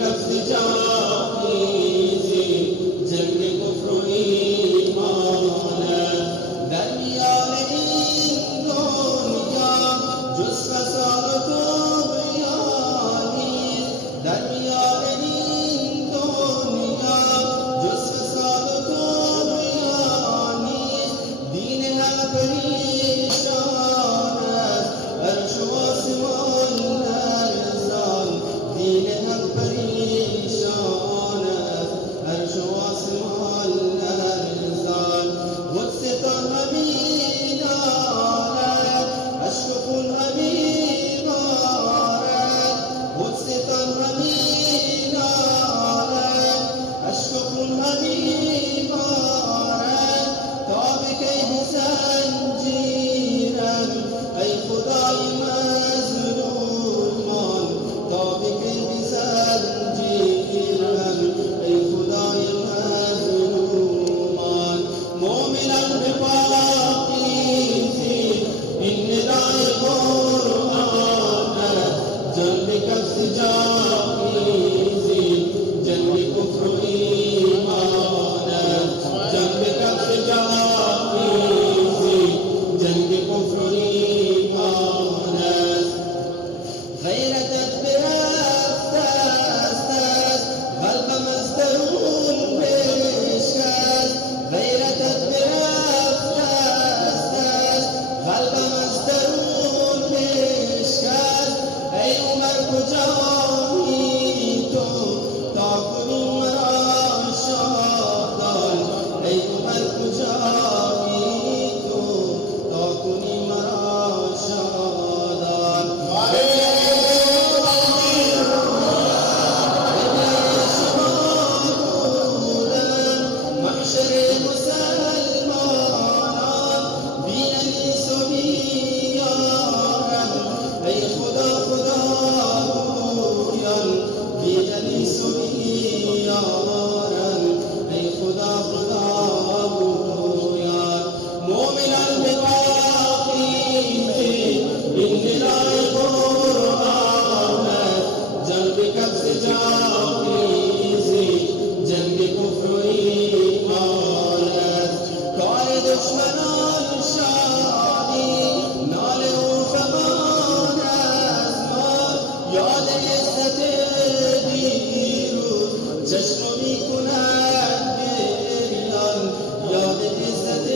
कब्ज़ जाखीज़ी जंग कुफ्र व ईमान दरमियान इन दुनिया जुज़ फ़साद व तुग़यानी दरमियान इन दुनिया जुज़ फ़साद व तुग़यानी दीन हक़ परेशान अर्श व आसमान लरज़ान दीन हक़ परेशान अर्श व आसमान लरज़ान मुझसे तो हमीं नाराज़ अश्क खून हमीं वारज़ मुझसे तो हमीं नाराज़ अश्क खून हमीं वारज़ तौबे के ज़ंजीरन ऐ खुदाई मज़लूमान तौबे के ज़ंजीरन ऐ खुदाई मज़लूमान मोमिनन बेपाकीज़ी इन निदाए कुरआन जंग कब्ज़ जाखीज़ी जंग कुफ्र व ईमान जंग कब्ज़ जाखीज़ी जंग कुफ्र व ईमान غيرتك برفتست قلب مسترون بشکست غیرتك برفتست قلب مسترون بشکست ای عمر کجایی تو تا کنی مرا شادان ای عمر کجایی تو تا کنی مرا شادان محشر مسلمانان بینی سویان ای خدا خدا گویان بینی سویان ای خدا خدا گویان مومنان بباقیزی این ندای قرآن جنگ کبز جاقیزی جنگ کفر و ایمان کار دشمنان شادی ناله و فغان از ما یاد عزت دیروز چشم می کند گریان یاد عزت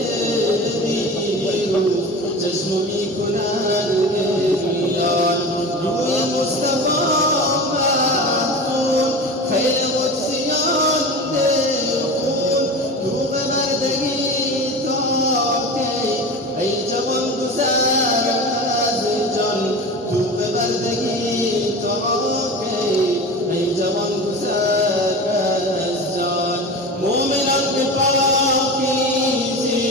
دیروز چشم می کند گریان روی مصطفی مفتون خیل قدسیان دلخون دوغ مردگی تا کی ای جوان گذر از جان دوغ مردگی تا کی ای جوان گذر از جان مومنان بپاکیزی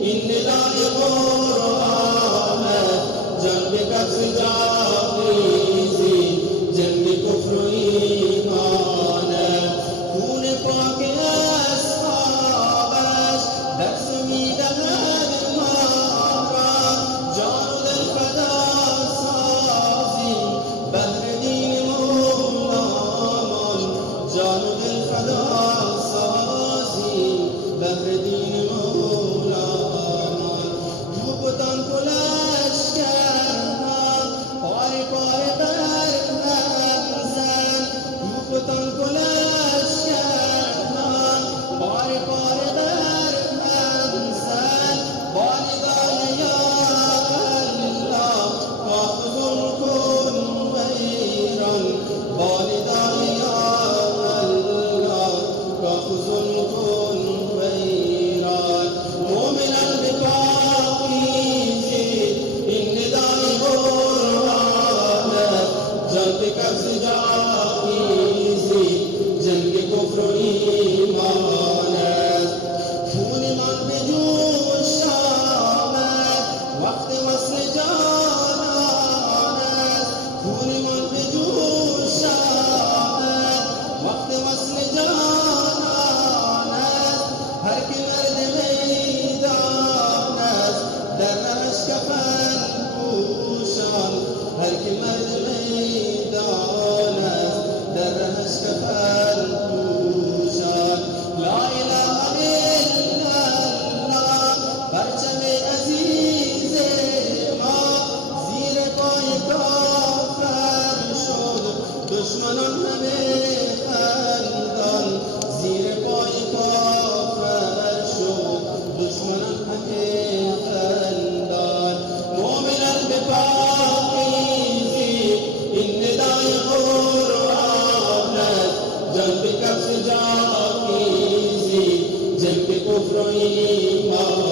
این ندای قرآن جنگ کبز جاخیزی جنگ کفر و ایمان خون پاک اصحابش درس می‌دهد ما را جان و دل فدا سازیم بهر دین مولامان جان و دل فدا سازیم بهر دین مولامان روبتان کلش کردن پاره پاره برهم زن روبتان کلش کردن پاره پاره برهم زن با ندای یا الله کافرون کن و ایران با ندای یا الله کافرون کن و ایران در رهش کفن پوشان. لا اله الا الله پرچم عزیز ما زیر پای کافر شد، دشمنان همه خندان. زیر پای کافر شد، دشمنان همه خندان. مؤمنان به پاکیزی این ندای قرآن است، جنگ کفر جاویزی جنگ کفر و ایمان.